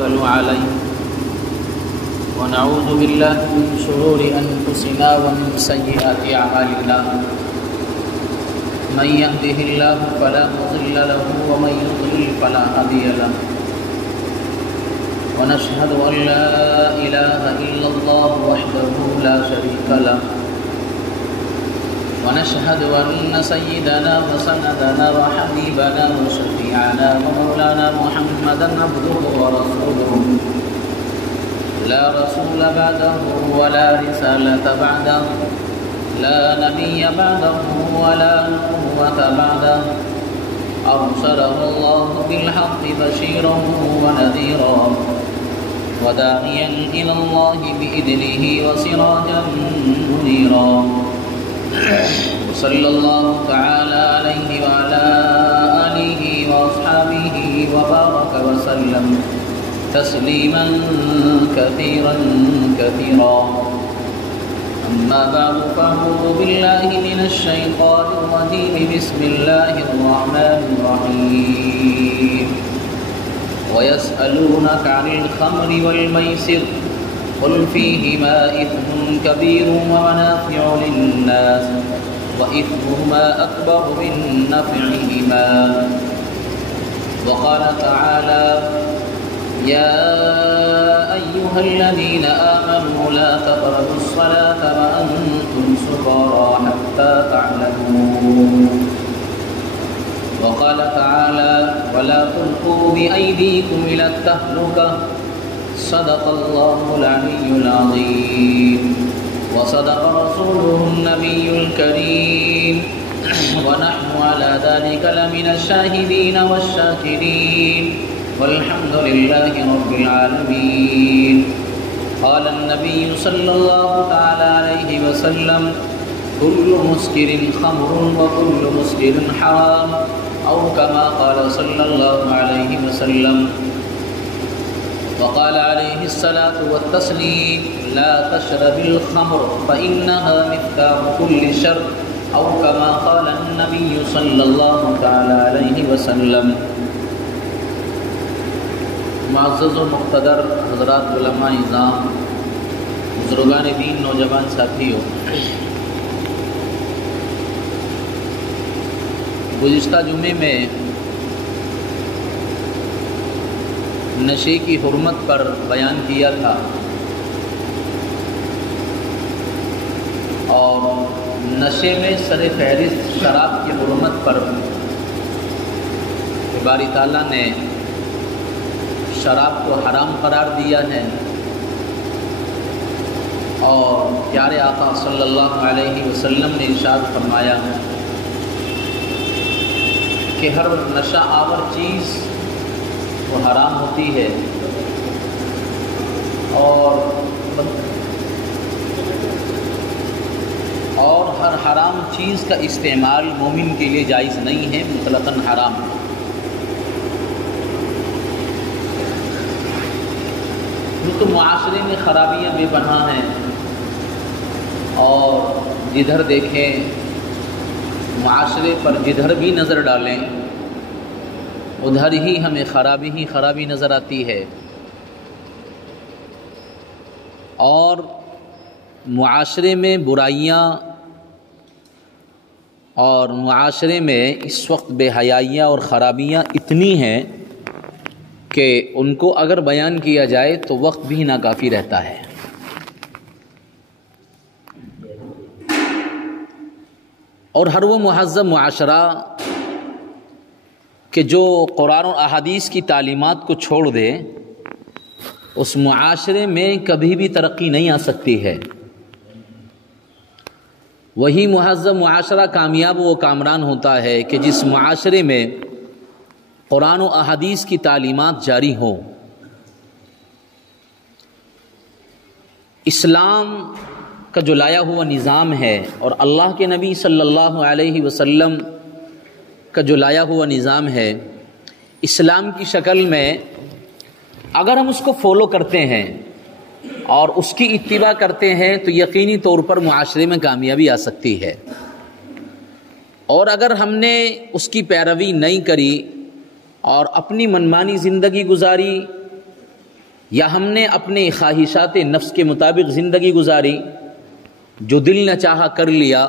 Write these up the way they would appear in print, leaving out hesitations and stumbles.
صلوا عليه ونعوذ بالله من شرور أنفسنا ومن سيئات أعمالنا من يهده الله فلا مضل له ومن يضلل فلا هادي له ونشهد أن لا إله إلا الله وحده لا شريك له ونشهد أن سيدنا وسندنا وحبيبنا وشفيعنا ومولانا محمدا عبده ورسوله لا رسول بعده ولا رسالة بعده لا نبي بعده ولا نبوة بعده أرسله الله بالحق بشيرا ونذيرا وداعيا إلى الله بإذنه وسراجا منيرا صلى الله تعالى عليه وعلى آله وأصحابه وبارك وسلم تسليما كثيرا كثيرا أما بعد فأعوذ بالله من الشيطان الرجيم بسم الله الرحمن الرحيم ويسألونك عن الخمر والميسر قل فيهما إثم كبير ومنافع للناس وإثمهما أكبر من نفعهما وقال تعالى يا أيها الذين آمنوا لا تقربوا الصلاة وأنتم سكارى حتى تعلموا وقال تعالى ولا تلقوا بأيديكم إلى التهلكة صدق الله العلي العظيم وصدق رسوله النبي الكريم ونحن على ذلك لمن الشاهدين والشاكرين والحمد لله رب العالمين قال النبي صلى الله تعالى عليه وسلم كل مسكر خمر وكل مسكر حرام أو كما قال صلى الله عليه وسلم وقال عليه الصلاة والتسليم لا تشرب الخمر فإنها مفتاح كل شر أو كما قال النبي صلى الله تعالى عليه وسلم معزز و مقتدر حضرات علماء اعظام بزرگان دین نوجوان ساتھیوں، گزشتہ جمعے میں نشے کی حرمت پر بیان کیا تھا اور نشے میں سر فہرست شراب کی حرمت پر باری تعالیٰ نے شراب کو حرام قرار دیا ہے اور پیارے آقا صلی اللہ علیہ وسلم نے ارشاد فرمایا کہ ہر نشہ آور چیز وہ حرام ہوتی ہے اور ہر حرام چیز کا استعمال مومن کے لیے جائز نہیں ہے، مطلقاً حرام ہے۔ تو معاشرے میں خرابیاں بے پناہ ہیں اور جدھر دیکھیں معاشرے پر جدھر بھی نظر ڈالیں ادھر ہی ہمیں خرابی نظر آتی ہے، اور معاشرے میں برائیاں اور معاشرے میں اس وقت بے حیائیاں اور خرابیاں اتنی ہیں کہ ان کو اگر بیان کیا جائے تو وقت بھی ناکافی رہتا ہے۔ اور ہر وہ مہذب معاشرہ کہ جو قرآن و احادیث کی تعلیمات کو چھوڑ دے اس معاشرے میں کبھی بھی ترقی نہیں آ سکتی ہے۔ وہی مہذب معاشرہ کامیاب و کامران ہوتا ہے کہ جس معاشرے میں قرآن و احادیث کی تعلیمات جاری ہوں۔ اسلام کا جو لایا ہوا نظام ہے اور اللہ کے نبی صلی اللہ علیہ وسلم کا جو لایا ہوا نظام ہے، اسلام کی شکل میں اگر ہم اس کو فالو کرتے ہیں اور اس کی اتباع کرتے ہیں تو یقینی طور پر معاشرے میں کامیابی آ سکتی ہے، اور اگر ہم نے اس کی پیروی نہیں کری اور اپنی منمانی زندگی گزاری یا ہم نے اپنے خواہشات نفس کے مطابق زندگی گزاری، جو دل نہ چاہا کر لیا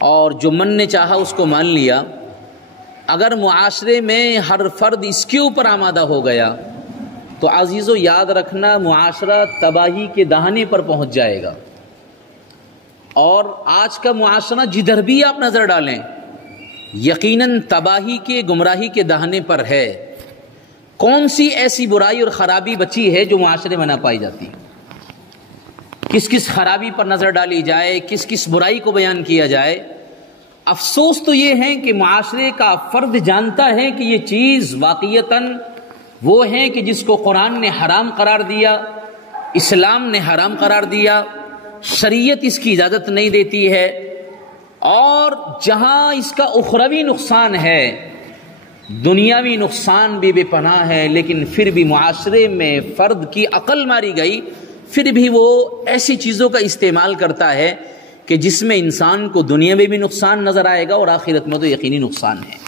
اور جو من نے چاہا اس کو مان لیا، اگر معاشرے میں ہر فرد اس کے اوپر آمادہ ہو گیا تو عزیزو یاد رکھنا معاشرہ تباہی کے دہانے پر پہنچ جائے گا۔ اور آج کا معاشرہ جدھر بھی آپ نظر ڈالیں یقیناً تباہی کے، گمراہی کے دہانے پر ہے۔ کون سی ایسی برائی اور خرابی بچی ہے جو معاشرے میں نہ پائی جاتی؟ کس کس خرابی پر نظر ڈالی جائے، کس کس برائی کو بیان کیا جائے۔ افسوس تو یہ ہے کہ معاشرے کا فرد جانتا ہے کہ یہ چیز واقعتاً وہ ہے کہ جس کو قرآن نے حرام قرار دیا، اسلام نے حرام قرار دیا، شریعت اس کی اجازت نہیں دیتی ہے، اور جہاں اس کا اخروی نقصان ہے، دنیاوی نقصان بھی بے پناہ ہے، لیکن پھر بھی معاشرے میں فرد کی عقل ماری گئی، پھر بھی وہ ایسی چیزوں کا استعمال کرتا ہے کہ جس میں انسان کو دنیا میں بھی نقصان نظر آئے گا اور آخرت میں تو یقینی نقصان ہے۔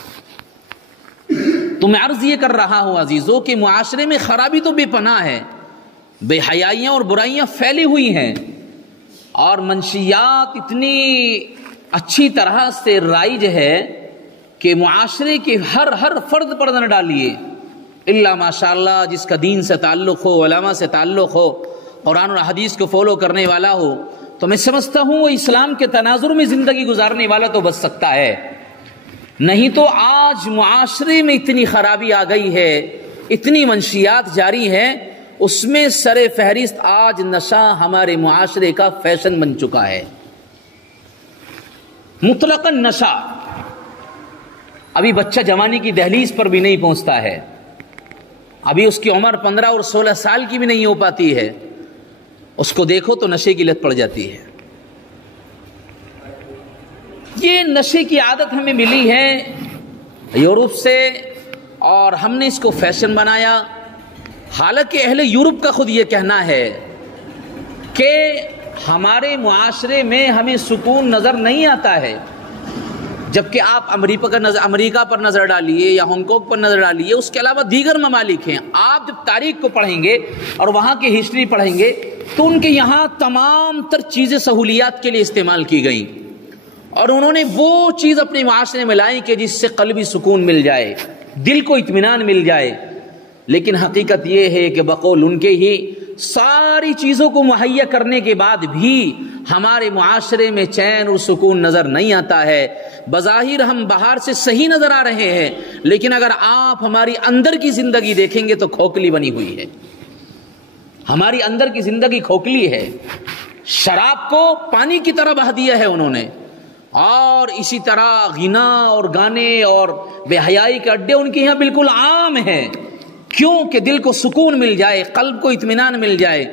تو میں عرض یہ کر رہا ہوں عزیزو کہ معاشرے میں خرابی تو بے پناہ ہے، بے حیائیاں اور برائیاں پھیلی ہوئی ہیں، اور منشیات اتنی اچھی طرح سے رائج ہے کہ معاشرے کے ہر فرد پر نہ ڈالیے الا ماشاءاللہ جس کا دین سے تعلق ہو، علماء سے تعلق ہو، قرآن اور حدیث کو فالو کرنے والا ہو، تو میں سمجھتا ہوں وہ اسلام کے تناظر میں زندگی گزارنے والا تو بچ سکتا ہے۔ نہیں تو آج معاشرے میں اتنی خرابی آ گئی ہے، اتنی منشیات جاری ہیں، اس میں سر فہرست آج نشہ ہمارے معاشرے کا فیشن بن چکا ہے۔ مطلقاً نشہ، ابھی بچہ جوانی کی دہلیز پر بھی نہیں پہنچتا ہے، ابھی اس کی عمر 15 اور 16 سال کی بھی نہیں ہو پاتی ہے، اس کو دیکھو تو نشے کی لت پڑ جاتی ہے۔ یہ نشے کی عادت ہمیں ملی ہے یورپ سے، اور ہم نے اس کو فیشن بنایا۔ حالانکہ اہل یورپ کا خود یہ کہنا ہے کہ ہمارے معاشرے میں ہمیں سکون نظر نہیں آتا ہے، جبکہ آپ امریکہ پر نظر ڈالیے یا ہانگ کانگ پر نظر ڈالیے، اس کے علاوہ دیگر ممالک ہیں، آپ جب تاریخ کو پڑھیں گے اور وہاں کی ہسٹری پڑھیں گے تو ان کے یہاں تمام تر چیزیں سہولیات کے لیے استعمال کی گئیں، اور انہوں نے وہ چیز اپنے معاشرے میں لائی کہ جس سے قلبی سکون مل جائے، دل کو اطمینان مل جائے۔ لیکن حقیقت یہ ہے کہ بقول ان کے ہی ساری چیزوں کو مہیا کرنے کے بعد بھی ہمارے معاشرے میں چین اور سکون نظر نہیں آتا ہے۔ بظاہر ہم باہر سے صحیح نظر آ رہے ہیں، لیکن اگر آپ ہماری اندر کی زندگی دیکھیں گے تو کھوکھلی بنی ہوئی ہے، ہماری اندر کی زندگی کھوکھلی ہے۔ شراب کو پانی کی طرح بہا دیا ہے انہوں نے، اور اسی طرح غنا اور گانے اور بے حیائی کے اڈے ان کے یہاں بالکل عام ہیں، کیوں کہ دل کو سکون مل جائے، قلب کو اطمینان مل جائے۔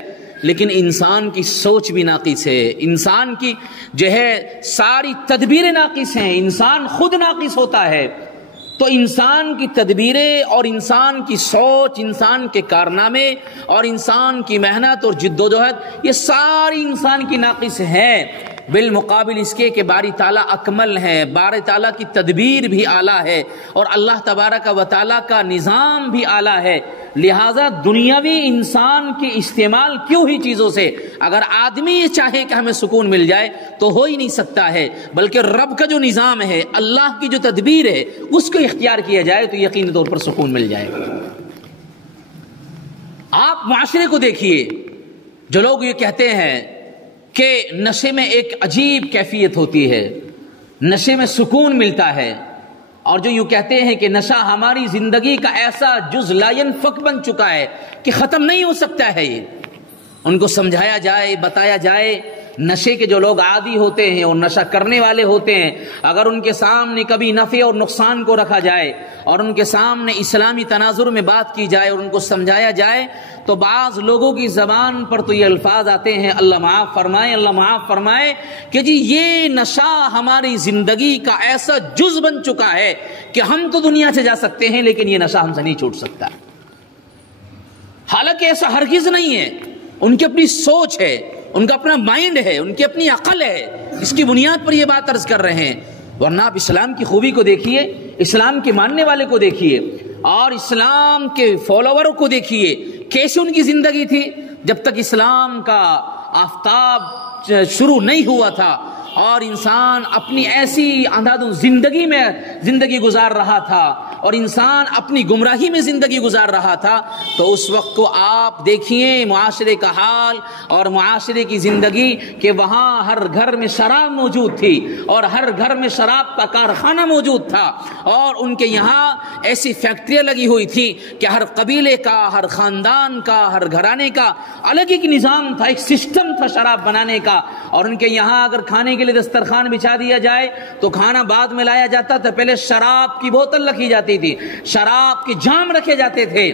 لیکن انسان کی سوچ بھی ناقص ہے، انسان کی جو ہے ساری تدبیریں ناقص ہیں، انسان خود ناقص ہوتا ہے۔ تو انسان کی تدبیریں اور انسان کی سوچ، انسان کے کارنامے اور انسان کی محنت اور جد و جہد، یہ ساری انسان کی ناقص ہیں، بالمقابل اس کے کہ باری تعالیٰ اکمل ہے، باری تعالیٰ کی تدبیر بھی اعلیٰ ہے، اور اللہ تبارک و تعالیٰ کا نظام بھی اعلیٰ ہے۔ لہٰذا دنیاوی انسان کے استعمال کیوں ہی چیزوں سے، اگر آدمی یہ چاہے کہ ہمیں سکون مل جائے تو ہو ہی نہیں سکتا ہے، بلکہ رب کا جو نظام ہے، اللہ کی جو تدبیر ہے، اس کو اختیار کیا جائے تو یقینی طور پر سکون مل جائے گا۔ آپ معاشرے کو دیکھیے، جو لوگ یہ کہتے ہیں کہ نشے میں ایک عجیب کیفیت ہوتی ہے، نشے میں سکون ملتا ہے، اور جو یوں کہتے ہیں کہ نشہ ہماری زندگی کا ایسا جز لا ينفک بن چکا ہے کہ ختم نہیں ہو سکتا ہے، یہ ان کو سمجھایا جائے، بتایا جائے۔ نشے کے جو لوگ عادی ہوتے ہیں اور نشہ کرنے والے ہوتے ہیں، اگر ان کے سامنے کبھی نفع اور نقصان کو رکھا جائے اور ان کے سامنے اسلامی تناظر میں بات کی جائے اور ان کو سمجھایا جائے تو بعض لوگوں کی زبان پر تو یہ الفاظ آتے ہیں، اللہ معاف فرمائے، اللہ معاف فرمائے، کہ جی یہ نشہ ہماری زندگی کا ایسا جز بن چکا ہے کہ ہم تو دنیا سے جا سکتے ہیں لیکن یہ نشہ ہم سے نہیں چھوٹ سکتا۔ حالانکہ ایسا ہرگز نہیں ہے، ان کی اپنی سوچ ہے، ان کا اپنا مائنڈ ہے، ان کی اپنی عقل ہے، اس کی بنیاد پر یہ بات عرض کر رہے ہیں۔ ورنہ آپ اسلام کی خوبی کو دیکھیے، اسلام کے ماننے والے کو دیکھیے اور اسلام کے فالووروں کو دیکھیے کیسے ان کی زندگی تھی؟ جب تک اسلام کا آفتاب شروع نہیں ہوا تھا اور انسان اپنی ایسی اندھادھند زندگی میں زندگی گزار رہا تھا اور انسان اپنی گمراہی میں زندگی گزار رہا تھا، تو اس وقت کو آپ دیکھیے معاشرے کا حال اور معاشرے کی زندگی کہ وہاں ہر گھر میں شراب موجود تھی اور ہر گھر میں شراب کا کارخانہ موجود تھا، اور ان کے یہاں ایسی فیکٹریاں لگی ہوئی تھی کہ ہر قبیلے کا، ہر خاندان کا، ہر گھرانے کا الگ ایک نظام تھا، ایک سسٹم تھا شراب بنانے کا۔ اور ان کے یہاں اگر کھانے کے لیے دسترخوان بچھا دیا جائے تو کھانا بعد میں لایا جاتا تھا، پہلے شراب کی بوتل رکھی جاتی تھی، شراب کے جام رکھے جاتے تھے۔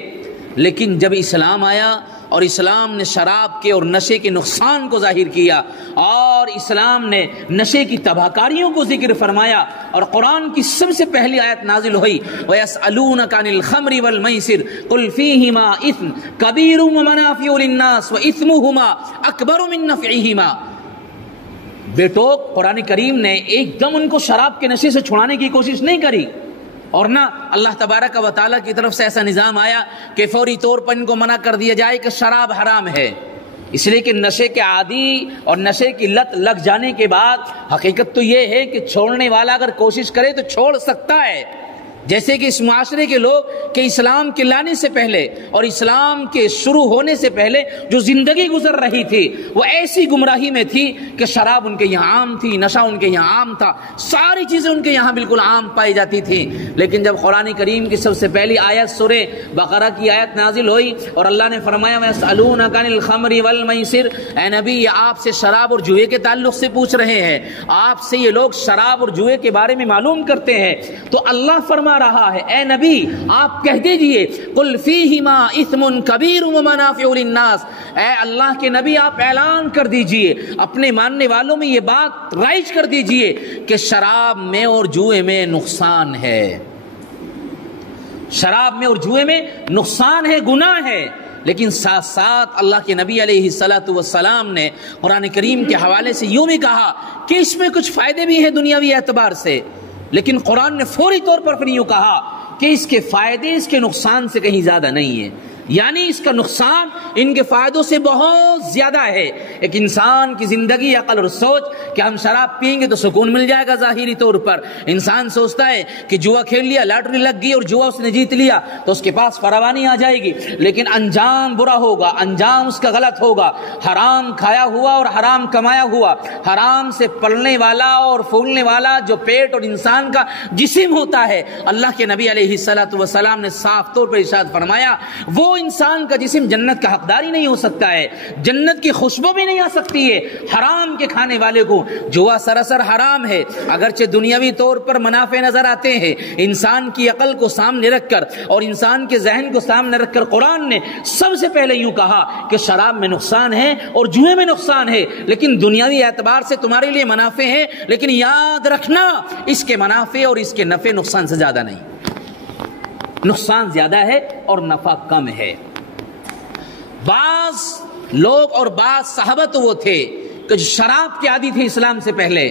لیکن جب اسلام آیا اور اسلام نے شراب کے اور نشے کے نقصان کو ظاہر کیا اور اسلام نے نشے کی تباہکاریوں کو ذکر فرمایا، اور قرآن کی سب سے پہلی آیت نازل ہوئی وَيَسْأَلُونَكَ عَنِ الْخَمْرِ وَالْمَيْسِرِ قُلْ فِيهِمَا إِثْمٌ كَبِيرٌ وَمَنَافِعُ لِلنَّاسِ وَإِثْمُهُمَا أَكْبَرُ مِن نَّفْعِهِمَا۔ بیٹو، قرآن کریم نے ایک دم ان کو شراب کے نشے سے چھڑانے کی کوشش نہیں کری، اور نہ اللہ تبارک و تعالیٰ کی طرف سے ایسا نظام آیا کہ فوری طور پر ان کو منع کر دیا جائے کہ شراب حرام ہے۔ اس لیے کہ نشے کے عادی اور نشے کی لت لگ جانے کے بعد حقیقت تو یہ ہے کہ چھوڑنے والا اگر کوشش کرے تو چھوڑ سکتا ہے، جیسے کہ اس معاشرے کے لوگ کہ اسلام کے لانے سے پہلے اور اسلام کے شروع ہونے سے پہلے جو زندگی گزر رہی تھی وہ ایسی گمراہی میں تھی کہ شراب ان کے یہاں عام تھی، نشہ ان کے یہاں عام تھا، ساری چیزیں ان کے یہاں بالکل عام پائی جاتی تھی۔ لیکن جب قرآن کریم کی سب سے پہلی آیت سورہ بقرہ کی آیت نازل ہوئی اور اللہ نے فرمایا وَيَسْأَلُونَكَ عَنِ الْخَمْرِ وَالْمَيْسِرِ، اے نبی یہ آپ سے شراب اور جوئے کے تعلق سے پوچھ رہے ہیں، آپ سے یہ لوگ شراب اور جوئے کے بارے میں معلوم کرتے ہیں، تو اللہ فرما رہا ہے اے نبی آپ کہہ دیجئے قل فیہما اثم کبیر ومنافع للناس، اے اللہ کے نبی آپ اعلان کر دیجئے، اپنے ماننے والوں میں یہ بات رائج کر دیجئے کہ شراب میں اور جوئے میں نقصان ہے، شراب میں اور جوئے میں نقصان ہے، گناہ ہے۔ لیکن ساتھ ساتھ اللہ کے نبی علیہ الصلوۃ والسلام نے قرآن کریم کے حوالے سے یوں بھی کہا کہ اس میں کچھ فائدے بھی ہیں دنیاوی اعتبار سے، لیکن قرآن نے فوری طور پر پھر یوں کہا کہ اس کے فائدے اس کے نقصان سے کہیں زیادہ نہیں ہیں، یعنی اس کا نقصان ان کے فائدوں سے بہت زیادہ ہے۔ ایک انسان کی زندگی، عقل اور سوچ کہ ہم شراب پئیں گے تو سکون مل جائے گا، ظاہری طور پر انسان سوچتا ہے کہ جوا کھیل لیا، لاٹری لگ گئی اور جوا اس نے جیت لیا تو اس کے پاس فراوانی آ جائے گی، لیکن انجام برا ہوگا، انجام اس کا غلط ہوگا۔ حرام کھایا ہوا اور حرام کمایا ہوا، حرام سے پلنے والا اور پھولنے والا جو پیٹ اور انسان کا جسم ہوتا ہے، اللہ کے نبی علیہ الصلوۃ والسلام نے صاف طور پر ارشاد فرمایا وہ انسان کا جسم جنت کا حقدار ہی نہیں ہو سکتا ہے، جنت کی خوشبو بھی نہیں آ سکتی ہے حرام کے کھانے والے کو۔ جوا سراسر حرام ہے، اگرچہ دنیاوی طور پر منافع نظر آتے ہیں، انسان کی عقل کو سامنے رکھ کر اور انسان کے ذہن کو سامنے رکھ کر قرآن نے سب سے پہلے یوں کہا کہ شراب میں نقصان ہے اور جوئے میں نقصان ہے، لیکن دنیاوی اعتبار سے تمہارے لیے منافع ہیں، لیکن یاد رکھنا اس کے منافع اور اس کے نفع نقصان سے زیادہ نہیں، نقصان زیادہ ہے اور نفع کم ہے۔ بعض لوگ اور بعض صحابہ تو وہ تھے کہ جو شراب کے عادی تھے اسلام سے پہلے،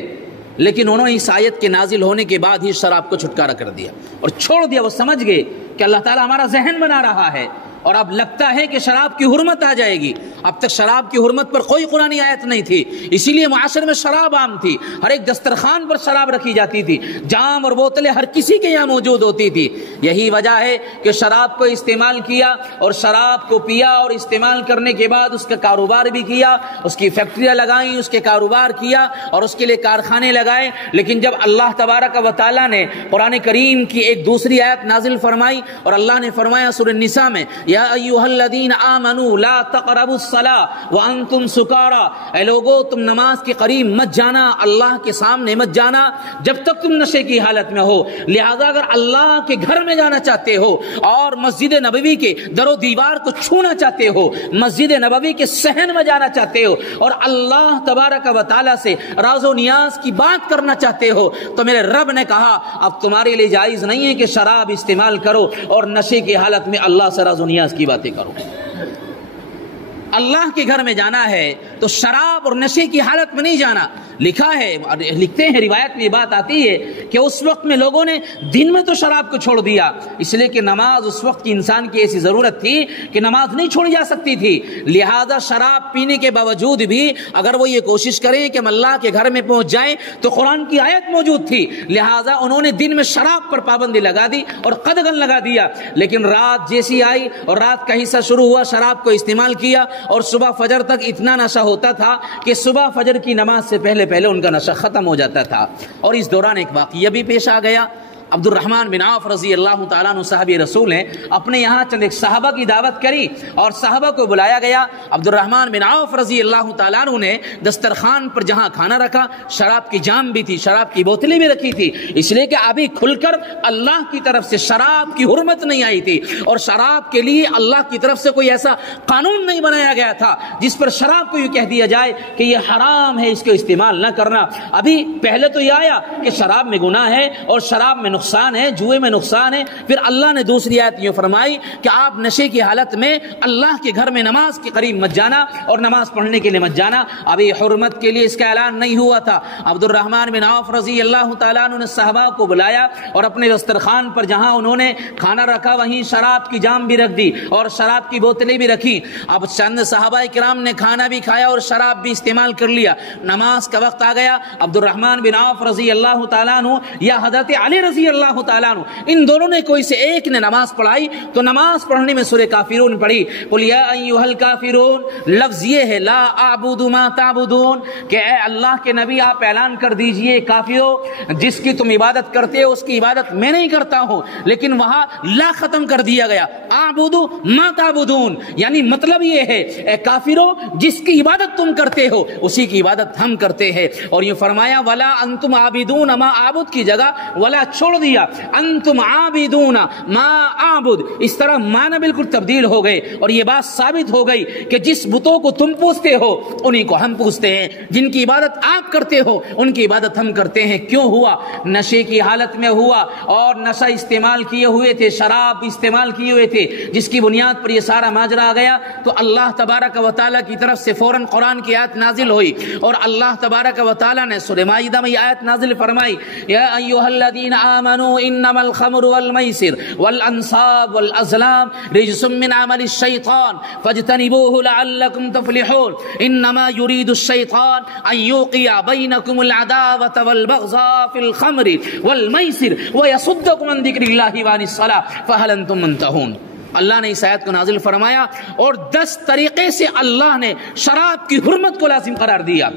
لیکن انہوں نے اس آیت کے نازل ہونے کے بعد ہی شراب کو چھٹکارا کر دیا اور چھوڑ دیا۔ وہ سمجھ گئے کہ اللہ تعالیٰ ہمارا ذہن بنا رہا ہے اور اب لگتا ہے کہ شراب کی حرمت آ جائے گی۔ اب تک شراب کی حرمت پر کوئی قرآنی آیت نہیں تھی، اسی لیے معاشرے میں شراب عام تھی، ہر ایک دسترخوان پر شراب رکھی جاتی تھی، جام اور بوتلیں ہر کسی کے یہاں موجود ہوتی تھی۔ یہی وجہ ہے کہ شراب کو استعمال کیا اور شراب کو پیا اور استعمال کرنے کے بعد اس کا کاروبار بھی کیا، اس کی فیکٹریاں لگائیں، اس کے کاروبار کیا اور اس کے لیے کارخانے لگائے۔ لیکن جب اللہ تبارک و تعالیٰ نے قرآن کریم کی ایک دوسری آیت نازل فرمائی اور اللہ نے فرمایا سورہ النساء میں یا ایھا الذین آمنوا لا تقربوا الصلاۃ وانتم سکارا، اے لوگو تم نماز کے قریب مت جانا، اللہ کے سامنے مت جانا جب تک تم نشے کی حالت میں ہو۔ لہذا اگر اللہ کے گھر میں جانا چاہتے ہو اور مسجد نبوی کے در و دیوار کو چھونا چاہتے ہو، مسجد نبوی کے صحن میں جانا چاہتے ہو اور اللہ تبارک و تعالیٰ سے راز و نیاز کی بات کرنا چاہتے ہو، تو میرے رب نے کہا اب تمہارے لیے جائز نہیں ہے کہ شراب استعمال کرو اور نشے کی حالت میں اللہ سے راز و نیاز کی باتیں کرو۔ اللہ کے گھر میں جانا ہے تو شراب اور نشے کی حالت میں نہیں جانا. لکھا ہے، لکھتے ہیں، روایت میں یہ بات آتی ہے کہ اس وقت میں لوگوں نے دن میں تو شراب کو چھوڑ دیا، اس لیے کہ نماز اس وقت کی انسان کی ایسی ضرورت تھی کہ نماز نہیں چھوڑی جا سکتی تھی. لہذا شراب پینے کے باوجود بھی اگر وہ یہ کوشش کریں کہ ہم اللہ کے گھر میں پہنچ جائیں تو قرآن کی آیت موجود تھی، لہذا انہوں نے دن میں شراب پر پابندی لگا دی اور قدغن لگا دیا. لیکن رات جیسی آئی اور رات کا حصہ شروع ہوا، شراب کو استعمال کیا اور صبح فجر تک اتنا نشہ ہوتا تھا کہ صبح فجر کی نماز سے پہلے ان کا نشہ ختم ہو جاتا تھا. اور اس دوران ایک واقعہ بھی پیش آ گیا. عبد الرحمن بن عوف رضی اللہ تعالیٰ عنہ صحابی رسول ہیں، اپنے یہاں چند ایک صحابہ کی دعوت کری اور صحابہ کو بلایا گیا. عبد الرحمن بن عوف رضی اللہ تعالیٰ عنہ نے دسترخوان پر جہاں کھانا رکھا، شراب کی جام بھی تھی، شراب کی بوتلیں بھی رکھی تھی، اس لیے کہ ابھی کھل کر اللہ کی طرف سے شراب کی حرمت نہیں آئی تھی اور شراب کے لیے اللہ کی طرف سے کوئی ایسا قانون نہیں بنایا گیا تھا جس پر شراب کو یہ کہہ دیا جائے کہ یہ حرام ہے، اس کو استعمال نہ کرنا. ابھی پہلے تو یہ آیا کہ شراب میں گناہ ہے اور شراب میں نقصان ہے، جوئے میں نقصان ہے. پھر اللہ نے دوسری آیت یہ فرمائی کہ آپ نشے کی حالت میں اللہ کے گھر میں نماز کے قریب مت جانا اور نماز پڑھنے کے لیے مت جانا. ابھی حرمت کے لیے اس کا اعلان نہیں ہوا تھا. عبد الرحمن بن عوف رضی اللہ تعالیٰ عنہ نے صحابہ کو بلایا اور اپنے دسترخوان پر جہاں انہوں نے کھانا رکھا وہیں شراب کی جام بھی رکھ دی اور شراب کی بوتلیں بھی رکھی. اب چند صحابہ کرام نے کھانا بھی کھایا اور شراب بھی استعمال کر لیا. نماز کا وقت آ گیا. عبد الرحمن بن عوف رضی اللہ تعالیٰ عنہ یا حضرت علی رضی اللہ تعالیٰ عنہ، ان دونوں نے کوئی سے ایک نے نماز پڑھائی تو نماز پڑھنے میں سورہ کافرون پڑھی. قل یا ایھا الکافرون، لفظ یہ ہے لا اعبد ما تعبدون، کہ اے اللہ کے نبی آپ اعلان کر دیجئے کافرو، جس کی تم عبادت کرتے ہو اس کی عبادت میں نہیں کرتا ہوں. لیکن وہاں لا ختم کر دیا گیا، اعبد ما تعبدون، یعنی مطلب یہ ہے اے کافرو جس کی عبادت تم کرتے ہو اسی کی عبادت ہم کرتے ہیں. اور یہ فرمایا ولا انتم عابدون ما اعبد کی جگہ ولا چھوڑ دیا انتم عابدون ما اعبد. اس طرح معنی بالکل تبدیل ہو گئے اور یہ بات ثابت ہو گئی کہ جس بتوں کو تم پوجتے ہو انہی کو ہم پوجتے ہیں، جن کی عبادت آپ کرتے ہو ان کی عبادت ہم کرتے ہیں. کیوں ہوا؟ نشے کی حالت میں ہوا اور نشہ استعمال کیے ہوئے تھے، شراب استعمال کیے ہوئے تھے، جس کی بنیاد پر یہ سارا ماجرا آ گیا. تو اللہ تبارک و تعالیٰ کی طرف سے فوراً قرآن کی آیت نازل ہوئی اور اللہ تبارک و تعالیٰ نے سورہ مائدہ میں یہ آیت نازل فرمائی یا ایھا الذین آمنوا انما الخمر والمیسر والانصاب والازلام رجس من عمل الشیطان فاجتنبوه لعلکم تفلحون انما يريد الشیطان ان یوقع بینکم العداوة والبغضاء في الخمر والمیسر ویصدکم عن ذکر اللہ وعن الصلاة فهل انتم منتہون. اللہ نے اس آیت کو نازل فرمایا اور 10 طریقے سے اللہ نے شراب کی حرمت کو لازم قرار دیا.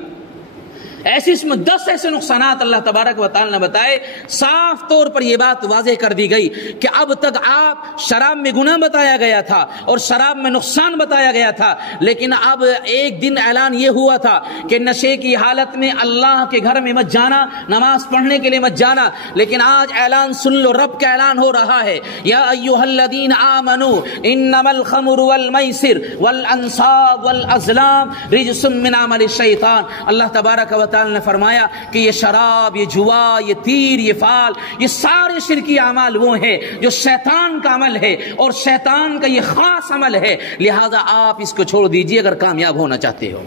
ایسے اس میں 10 ایسے نقصانات اللہ تبارک و تعالی نے بتائے. صاف طور پر یہ بات واضح کر دی گئی کہ اب تک آپ شراب میں گناہ بتایا گیا تھا اور شراب میں نقصان بتایا گیا تھا، لیکن اب ایک دن اعلان یہ ہوا تھا کہ نشے کی حالت میں اللہ کے گھر میں مت جانا، نماز پڑھنے کے لیے مت جانا. لیکن آج اعلان سن لو، رب کا اعلان ہو رہا ہے یا ایھا الذین آمنوا انما الخمر والمیسر والانصاب والازلام رجس من عمل الشیطان. اللہ تبارک و تعالی نے فرمایا کہ یہ شراب، یہ جوا، یہ تیر، یہ فال، یہ سارے شرکی اعمال وہ ہیں جو شیطان کا عمل ہے اور شیطان کا یہ خاص عمل ہے، لہذا آپ اس کو چھوڑ دیجئے اگر کامیاب ہونا چاہتے ہو.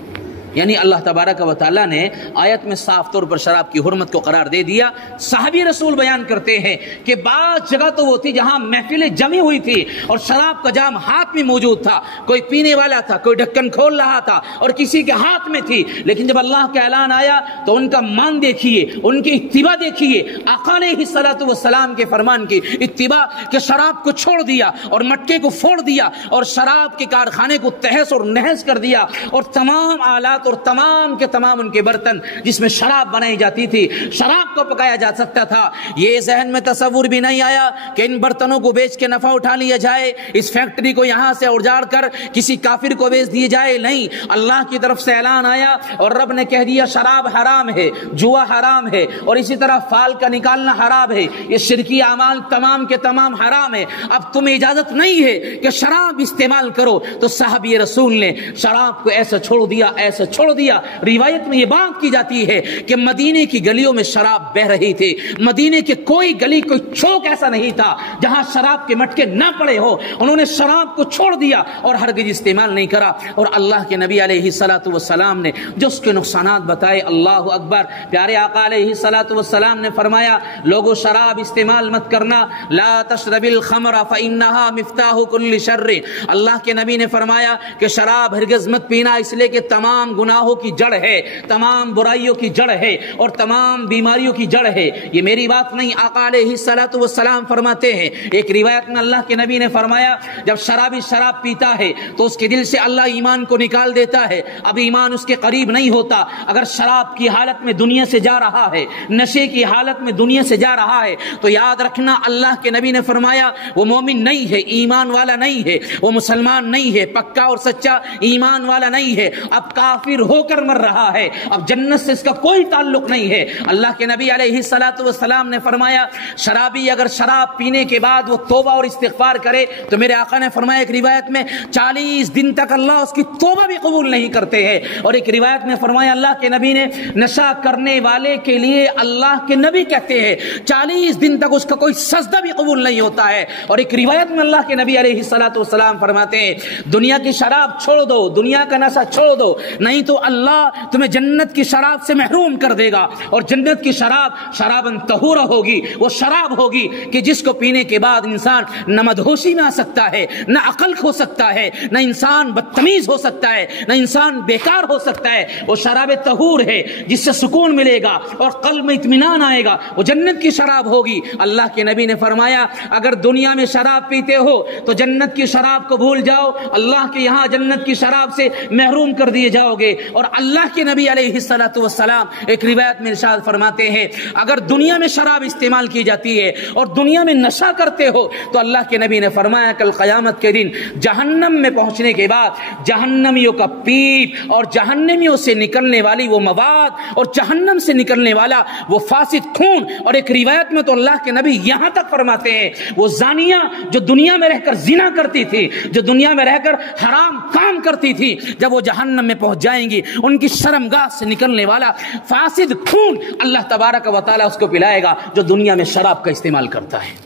یعنی اللہ تبارک و تعالیٰ نے آیت میں صاف طور پر شراب کی حرمت کو قرار دے دیا. صحابی رسول بیان کرتے ہیں کہ بعض جگہ تو وہ تھی جہاں محفلیں جمی ہوئی تھی اور شراب کا جام ہاتھ میں موجود تھا، کوئی پینے والا تھا، کوئی ڈھکن کھول رہا تھا اور کسی کے ہاتھ میں تھی. لیکن جب اللہ کا اعلان آیا تو ان کا مان دیکھیے، ان کی اتباع دیکھیے، آقا علیہ الصلوۃ والسلام کے فرمان کی اتباع، کہ شراب کو چھوڑ دیا اور مٹکے کو پھوڑ دیا اور شراب کے کارخانے کو تہس اور نہس کر دیا اور تمام آلات اور تمام کے تمام ان کے برتن جس میں شراب بنائی جاتی تھی، شراب کو پکایا جا سکتا تھا، یہ ذہن میں تصور بھی نہیں آیا کہ ان برتنوں کو بیچ کے نفع اٹھا لیا جائے، اس فیکٹری کو یہاں سے اجاڑ کر کسی کافر کو بیچ دیے جائے. نہیں، اللہ کی طرف سے اعلان آیا اور رب نے کہہ دیا شراب حرام ہے، جوا حرام ہے اور اسی طرح فال کا نکالنا حرام ہے، یہ شرکی اعمال تمام کے تمام حرام ہے. اب تمہیں اجازت نہیں ہے کہ شراب استعمال کرو. تو صحابی رسول نے شراب کو ایسا چھوڑ دیا، ایسا چھوڑ دیا۔ روایت میں یہ بات کی جاتی ہے کہ مدینے کی گلیوں میں شراب بہ رہی تھی، مدینے کے کوئی گلی کوئی چوک ایسا نہیں تھا جہاں شراب کے مٹکے نہ پڑے ہو۔ انہوں نے شراب کو چھوڑ دیا اور ہرگز استعمال نہیں کرا، اور اللہ کے نبی علیہ الصلوۃ والسلام نے جو اس کے نقصانات بتائے، اللہ اکبر، پیارے آقا علیہ الصلوۃ والسلام نے فرمایا لوگوں شراب استعمال مت کرنا، لا تشرب الخمر فانها مفتاح كل شر۔ اللہ کے نبی نے فرمایا کہ شراب ہرگز مت پینا، اس لیے کہ تمام گناہوں کی جڑ ہے، تمام برائیوں کی جڑ ہے اور تمام بیماریوں کی جڑ ہے۔ یہ میری بات نہیں، آقا علیہ الصلوۃ والسلام فرماتے ہیں۔ ایک روایت میں اللہ کے نبی نے فرمایا جب شرابی شراب پیتا ہے تو اس کے دل سے اللہ ایمان کو نکال دیتا ہے، اب ایمان اس کے قریب نہیں ہوتا۔ اگر شراب کی حالت میں دنیا سے جا رہا ہے، نشے کی حالت میں دنیا سے جا رہا ہے، تو یاد رکھنا اللہ کے نبی نے فرمایا وہ مومن نہیں ہے، ایمان والا نہیں ہے، وہ مسلمان نہیں ہے، پکا اور سچا ایمان والا نہیں ہے، اب کافر ہو کر مر رہا ہے، اب جنت سے اس کا کوئی تعلق نہیں ہے۔ اللہ کے نبی علیہ الصلوۃ والسلام نے فرمایا شرابی اگر شراب پینے کے بعد وہ توبہ اور استغفار کرے تو میرے آقا نے فرمایا ایک روایت میں 40 دن تک اللہ اس کی توبہ بھی قبول نہیں کرتے ہیں، اور ایک روایت میں فرمایا اللہ کے نبی نے نشہ کرنے والے کے لیے اللہ کے نبی کہتے ہیں 40 دن تک اس کا کوئی سجدہ بھی قبول نہیں ہوتا ہے، اور ایک روایت میں اللہ کے نبی علیہ الصلوۃ والسلام فرماتے ہیں دنیا کی شراب چھوڑ دو، دنیا کا نشہ چھوڑ دو، نہیں تو اللہ تمہیں جنت کی شراب سے محروم کر دے گا، اور جنت کی شراب شرابن طہورہ ہوگی، وہ شراب ہوگی کہ جس کو پینے کے بعد انسان نہ مدہوشی میں آ سکتا ہے، نہ عقل کھو سکتا ہے، نہ انسان بدتمیز ہو سکتا ہے، نہ انسان بیکار ہو سکتا ہے۔ وہ شراب طہور ہے جس سے سکون ملے گا اور قلب میں اطمینان آئے گا، وہ جنت کی شراب ہوگی۔ اللہ کے نبی نے فرمایا اگر دنیا میں شراب پیتے ہو تو جنت کی شراب کو بھول جاؤ، اللہ کے یہاں جنت کی شراب سے محروم کر دیے جاؤ گے۔ اور اللہ کے نبی علیہ الصلوۃ والسلام ایک روایت میں ارشاد فرماتے ہیں اگر دنیا میں شراب استعمال کی جاتی ہے اور دنیا میں نشہ کرتے ہو تو اللہ کے نبی نے فرمایا کل قیامت کے دن جہنم میں پہنچنے کے بعد جہنمیوں کا پیپ اور جہنمیوں سے نکلنے والی وہ مواد اور جہنم سے نکلنے والا وہ فاسد خون، اور ایک روایت میں تو اللہ کے نبی یہاں تک فرماتے ہیں وہ زانیہ جو دنیا میں رہ کر زنا کرتی تھی، جو دنیا میں رہ کر حرام کام کرتی تھی، جب وہ جہنم میں پہنچ جائیں گی ان کی شرمگاہ سے نکلنے والا فاسد خون اللہ تبارک و تعالیٰ اس کو پلائے گا جو دنیا میں شراب کا استعمال کرتا ہے۔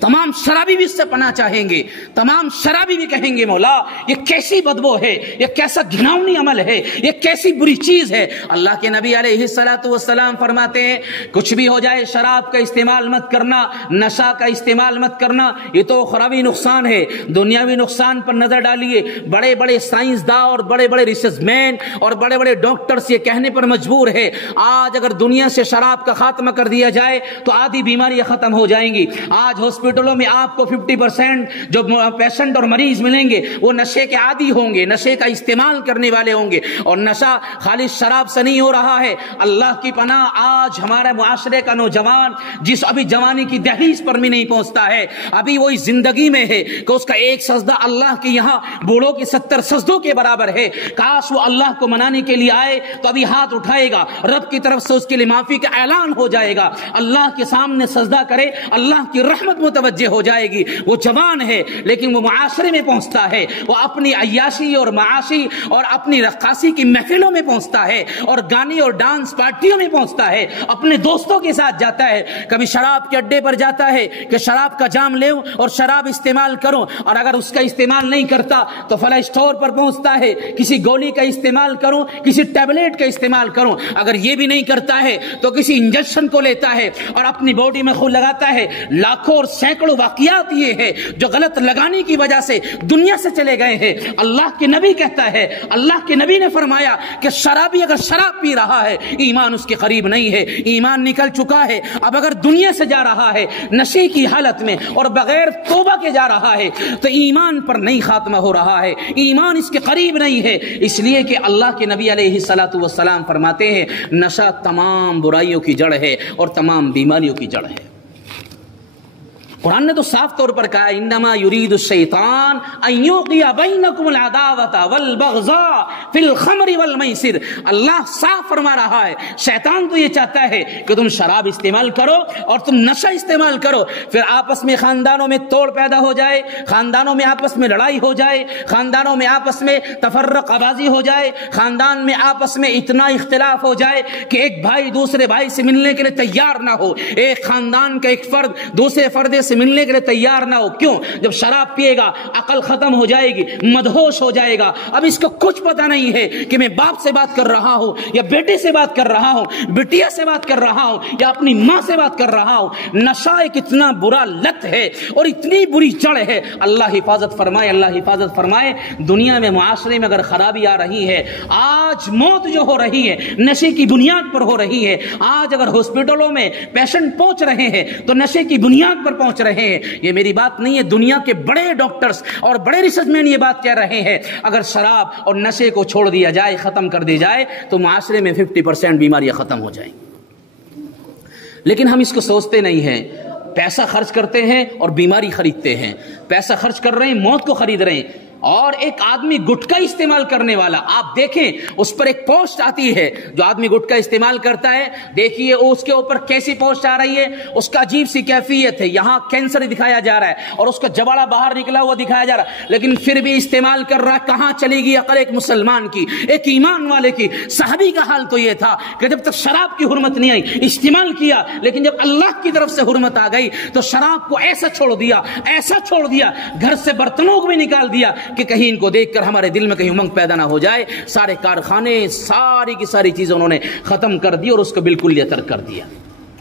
تمام شرابی بھی اس سے پناہ چاہیں گے، تمام شرابی بھی کہیں گے مولا یہ کیسی بدبو ہے، یہ کیسا گھناؤنی عمل ہے، یہ کیسی بری چیز ہے۔ اللہ کے نبی علیہ الصلوۃ والسلام فرماتے ہیں کچھ بھی ہو جائے شراب کا استعمال مت کرنا، نشہ کا استعمال مت کرنا، یہ تو اخروی نقصان ہے۔ دنیاوی نقصان پر نظر ڈالیے، بڑے بڑے سائنسداں اور بڑے بڑے ریسرچ مین اور بڑے بڑے ڈاکٹرز یہ کہنے پر مجبور ہے آج اگر دنیا سے شراب کا خاتمہ کر دیا جائے تو آدھی بیماریاں ختم ہو جائیں گی۔ آج ہاسپٹلوں میں آپ کو 50% جو پیشنٹ اور مریض ملیں گے وہ نشے کے عادی ہوں گے، نشے کا استعمال کرنے والے ہوں گے، اور نشہ خالص شراب سے نہیں ہو رہا ہے۔ اللہ کی پناہ آج ہمارے معاشرے کا نوجوان جس ابھی جوانی کی دہلیز پر بھی نہیں پہنچتا ہے، ابھی وہی زندگی میں ہے کہ اس کا ایک سجدہ اللہ کے یہاں بوڑھوں کے 70 سجدوں کے برابر ہے۔ کاش وہ اللہ کو منانے کے لیے آئے تو ابھی ہاتھ اٹھائے گا، رب کی طرف سے اس کے لیے معافی کا اعلان ہو جائے گا، اللہ کے سامنے سجدہ کرے، اللہ کی رحمت متوجہ ہو جائے گی۔ وہ جوان ہے لیکن وہ معاشرے میں پہنچتا ہے، وہ اپنی عیاشی اور معاشی اور اپنی رقاصی کی محفلوں میں پہنچتا ہے اور گانے اور ڈانس پارٹیوں میں پہنچتا ہے، اپنے دوستوں کے ساتھ جاتا ہے، کبھی شراب کے اڈے پر جاتا ہے کہ شراب کا جام لوں اور شراب استعمال کروں، اور اگر اس کا استعمال نہیں کرتا تو فلاں اسٹور پر پہنچتا ہے کسی گولی کا استعمال کروں، کسی ٹیبلٹ کا استعمال کروں، اگر یہ بھی نہیں کرتا ہے تو کسی انجیکشن کو لیتا ہے اور اپنی باڈی میں خون لگاتا ہے۔ لاکھوں اور سینکڑوں واقعات یہ ہے جو غلط لگانے کی وجہ سے دنیا سے چلے گئے ہیں۔ اللہ کے نبی کہتا ہے، اللہ کے نبی نے فرمایا کہ شرابی اگر شراب پی رہا ہے ایمان اس کے قریب نہیں ہے، ایمان نکل چکا ہے۔ اب اگر دنیا سے جا رہا ہے نشے کی حالت میں اور بغیر توبہ کے جا رہا ہے تو ایمان پر نہیں خاتمہ ہو رہا ہے، ایمان اس کے قریب نہیں ہے، اس لیے کہ اللہ کے نبی علیہ الصلوۃ والسلام فرماتے ہیں نشہ تمام برائیوں کی جڑ ہے اور تمام بیماریوں کی جڑ ہے۔ قرآن نے تو صاف طور پر کہا انما یرید الشیطان ان یوقع بینکم العداوۃ والبغضاء فی الخمر والمیسر. اللہ صاف فرما رہا ہے شیطان تو یہ چاہتا ہے کہ تم شراب استعمال کرو اور تم نشہ استعمال کرو، پھر آپس میں خاندانوں میں توڑ پیدا ہو جائے، خاندانوں میں آپس میں لڑائی ہو جائے، خاندانوں میں آپس میں تفرق آبازی ہو جائے، خاندان میں آپس میں اتنا اختلاف ہو جائے کہ ایک بھائی دوسرے بھائی سے ملنے کے لیے تیار نہ ہو، ایک خاندان کا ایک فرد دوسرے فرد سے ملنے کے لیے تیار نہ ہو. کیوں؟ جب شراب پیے گا عقل ختم ہو جائے گی، مدہوش ہو جائے گا، اب اس کو کچھ پتہ نہیں ہے کہ میں باپ سے بات کر رہا ہوں یا بیٹے سے بات کر رہا ہوں، بٹیا سے بات کر رہا ہوں یا اپنی ماں سے بات کر رہا ہوں. نشہ ایک اتنا برا لت ہے اور اتنی بری جڑ ہے. اللہ حفاظت فرمائے، اللہ حفاظت فرمائے. دنیا میں معاشرے میں اگر خرابی آ رہی ہے، آج موت جو ہو رہی ہے نشے کی بنیاد پر ہو رہی ہے. آج اگر ہاسپٹلوں میں پیشنٹ پہنچ رہے ہیں تو نشے کی بنیاد پر پہنچ رہے ہیں. یہ میری بات نہیں ہے، دنیا کے بڑے ڈاکٹرز اور بڑے ریسرچ مین یہ بات کہہ رہے ہیں اگر شراب اور نشے کو چھوڑ دیا جائے، ختم کر دی جائے تو معاشرے میں 50% بیماریاں ختم ہو جائیں. لیکن ہم اس کو سوچتے نہیں ہیں. پیسہ خرچ کرتے ہیں اور بیماری خریدتے ہیں، پیسہ خرچ کر رہے ہیں موت کو خرید رہے ہیں. اور ایک آدمی گٹکا استعمال کرنے والا، آپ دیکھیں اس پر ایک پوسٹ آتی ہے، جو آدمی گٹکا استعمال کرتا ہے دیکھیے اس کے اوپر کیسی پوسٹ آ رہی ہے، اس کا عجیب سی کیفیت ہے. یہاں کینسر دکھایا جا رہا ہے اور اس کا جبڑا باہر نکلا ہوا دکھایا جا رہا ہے، لیکن پھر بھی استعمال کر رہا ہے. کہاں چلے گی عقل ایک مسلمان کی، ایک ایمان والے کی؟ صحابی کا حال تو یہ تھا کہ جب تک شراب کی حرمت نہیں آئی استعمال کیا، لیکن جب اللہ کی طرف سے حرمت آ گئی تو شراب کو ایسا چھوڑ دیا، ایسا چھوڑ دیا، گھر سے برتنوں کو بھی نکال دیا کہ کہیں ان کو دیکھ کر ہمارے دل میں کہیں امنگ پیدا نہ ہو جائے. سارے کارخانے، ساری کی ساری چیزیں انہوں نے ختم کر دی اور اس کو بالکل یہ ترک کر دیا.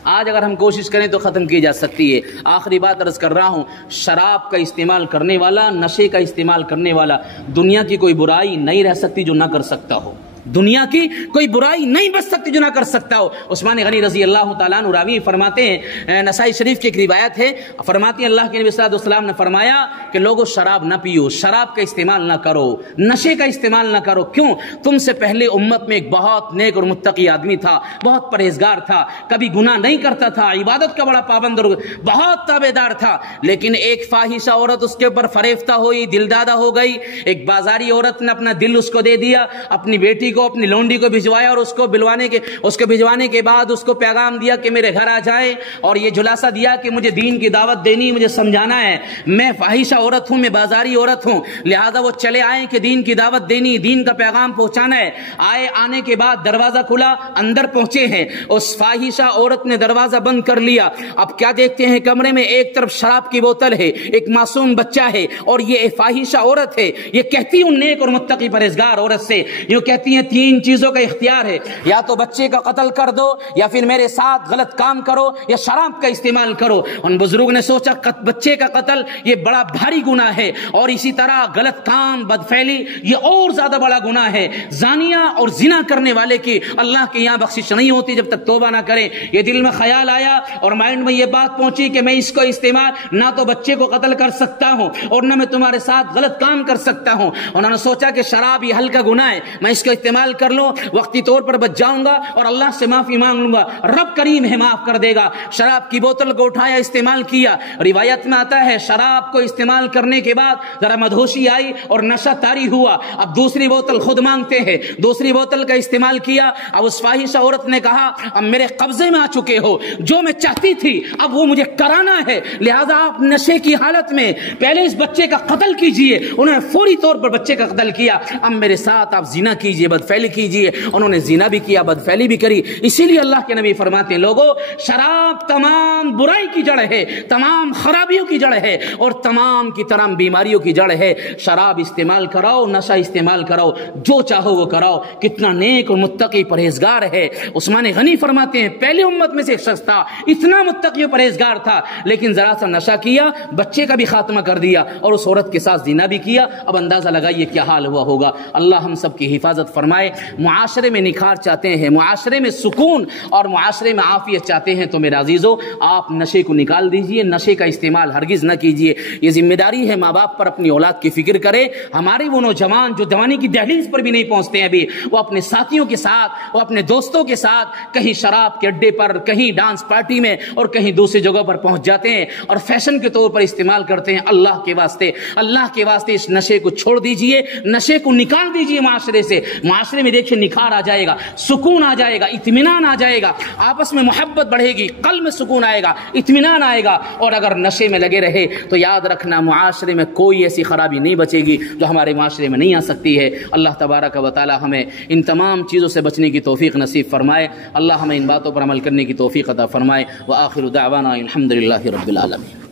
آج اگر ہم کوشش کریں تو ختم کی جا سکتی ہے. آخری بات عرض کر رہا ہوں، شراب کا استعمال کرنے والا، نشے کا استعمال کرنے والا، دنیا کی کوئی برائی نہیں رہ سکتی جو نہ کر سکتا ہو. دنیا کی کوئی برائی نہیں بچ سکتی جو نہ کر سکتا ہو. عثمان غنی رضی اللہ تعالیٰ عنہ راوی فرماتے ہیں، نسائی شریف کی ایک روایت ہے، فرماتے ہیں اللہ کے نبی صلی اللہ علیہ وسلم نے فرمایا کہ لوگو شراب نہ پیو، شراب کا استعمال نہ کرو، نشے کا استعمال نہ کرو. کیوں؟ تم سے پہلے امت میں ایک بہت نیک اور متقی آدمی تھا، بہت پرہیزگار تھا، کبھی گناہ نہیں کرتا تھا، عبادت کا بڑا پابند اور بہت تابعدار تھا. لیکن ایک فاحشہ عورت اس کے اوپر فریفتہ ہوئی، دل دادہ ہو گئی. ایک بازاری عورت نے اپنا دل اس کو دے دیا، اپنی بیٹی کو، اپنی لونڈی کو بھجوایا اور اس کو بھجوانے کے بعد اس کو پیغام دیا کہ میرے گھر آ جائے، اور یہ جھلاسا دیا کہ مجھے دین کی دعوت دینی، مجھے سمجھانا ہے، میں فاحشہ عورت ہوں، میں بازاری عورت ہوں. لہذا وہ چلے آئے کہ دین کی دعوت دینی، دین کا پیغام پہنچانا ہے. آنے کے بعد دروازہ کھلا، اندر پہنچے ہیں، اس فاحشہ عورت نے دروازہ بند کر لیا. اب کیا دیکھتے ہیں کمرے میں؟ ایک طرف شراب کی بوتل ہے، ایک معصوم بچہ ہے، اور یہ فاحشہ عورت ہے. یہ کہتی ہوں نیک اور متقی پرہیزگار عورت سے، یہ کہتی ہیں تین چیزوں کا اختیار ہے، یا تو بچے کا قتل کر دو، یا پھر میرے ساتھ غلط کام کرو، یا شراب کا استعمال کرو. ان بزرگوں نے سوچا بچے کا قتل یہ بڑا بھاری گناہ ہے، اور اسی طرح غلط کام، بدفعلی یہ اور زیادہ بڑا گناہ ہے. زانیہ اور زنا کرنے والے کی اللہ کے یہاں بخشش نہیں ہوتی جب تک توبہ نہ کرے. یہ دل میں خیال آیا اور مائنڈ میں یہ بات پہنچی کہ میں اس کو استعمال نہ تو بچے کو قتل کر سکتا ہوں اور نہ میں تمہارے ساتھ غلط کام کر سکتا ہوں. انہوں نے سوچا کہ شراب یہ ہلکا گناہ ہے، میں اس کو استعمال کر لوں، وقتی طور پر بچ جاؤں گا اور اللہ سے معافی مانگ لوں گا، رب کریم ہے معاف کر دے گا. شراب کی بوتل کو اٹھایا، استعمال کیا. روایت میں آتا ہے شراب کو استعمال کرنے کے بعد ذرا مدہوشی آئی اور نشہ طاری ہوا. اب دوسری بوتل خود مانگتے ہیں، دوسری بوتل کا استعمال کیا. اب اس فاحشہ عورت نے کہا اب میرے قبضے میں آ چکے ہو، جو میں چاہتی تھی اب وہ مجھے کرانا ہے، لہذا آپ نشے کی حالت میں پہلے اس بچے کا قتل کیجئے. انہوں نے فوری طور پر بچے کا قتل کیا. اب میرے ساتھ آپ زنا کیجئے، بدفعلی کیجئے. انہوں نے زنا بھی کیا، بدفعلی بھی کری. اسی لیے اللہ کے نبی فرماتے ہیں لوگوں شراب تمام برائی کی جڑ ہے، تمام خرابیوں کی جڑ ہے اور تمام کی تمام بیماریوں کی جڑ ہے. شراب استعمال کراؤ، نشہ استعمال کراؤ، جو چاہو وہ کراؤ. کتنا نیک اور متقی پرہیزگار ہے. عثمان غنی فرماتے ہیں پہلے امت میں سے ایک شخص تھا، اتنا متقی اور پرہیزگار تھا، لیکن ذرا سا نشہ کیا، بچے کا بھی خاتمہ کر دیا اور اس عورت کے ساتھ زنا بھی کیا. اب اندازہ لگائیے کیا حال ہوا ہوگا. اللہ ہم سب کی حفاظت فرمائے. فرمائے معاشرے میں نکھار چاہتے ہیں، معاشرے میں سکون اور معاشرے میں عافیت چاہتے ہیں تو میرے عزیزو آپ نشے کو نکال دیجئے، نشے کا استعمال ہرگز نہ کیجئے۔ یہ ذمہ داری ہے ماں باپ پر، اپنی اولاد کی فکر کرے۔ ہمارے وہ نوجوان جو جوانی کی دہلیز پر بھی نہیں پہنچتے ہیں ابھی، وہ اپنے ساتھیوں کے ساتھ، وہ اپنے دوستوں کے ساتھ کہیں شراب کے اڈے پر، کہیں ڈانس پارٹی میں اور کہیں دوسری جگہوں پر پہنچ جاتے ہیں اور فیشن کے طور پر استعمال کرتے ہیں۔ اللہ کے واسطے اس نشے کو چھوڑ دیجئے، نشے کو نکال دیجئے معاشرے سے۔ معاشرے میں دیکھیں نکھار آ جائے گا، سکون آ جائے گا، اطمینان آ جائے گا، آپس میں محبت بڑھے گی، قلب میں سکون آئے گا، اطمینان آئے گا۔ اور اگر نشے میں لگے رہے تو یاد رکھنا معاشرے میں کوئی ایسی خرابی نہیں بچے گی جو ہمارے معاشرے میں نہیں آ سکتی ہے۔ اللہ تبارک و تعالی ہمیں ان تمام چیزوں سے بچنے کی توفیق نصیب فرمائے۔ اللہ ہمیں ان باتوں پر عمل کرنے کی توفیق عطا فرمائے۔ وآخر دعوانا الحمدللہ رب العالمین۔